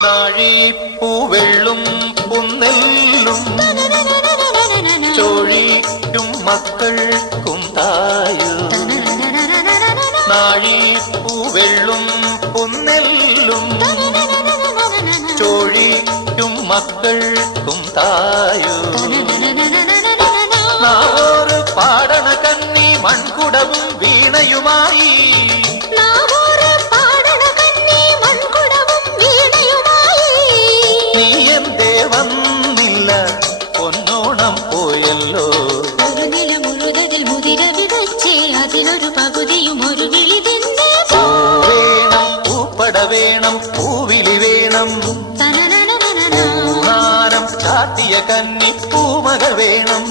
നാഴിപ്പൂവെള്ളും പുന്നെല്ലും ചോഴിക്കും മക്കൾക്കും തായോ. നാഴിപ്പൂവെള്ളും പുന്നെല്ലും ചോഴിക്കും മക്കൾക്കും തായോ. നാവോറ് പാടണ കന്നി മൺകുടവും വീണയുമായി വന്നില്ല പൊന്നോണം പോയല്ലോ. ഒരു നില മുഴുതതിൽ മുതിര വിതച്ചേ അതിലൊരു പകുതിയും ഒരു വിളി വേണം പൂപ്പട വേണം പൂവിളി വേണം പൂഹാരം ചാത്തിയ കന്നി പൂമക വേണം.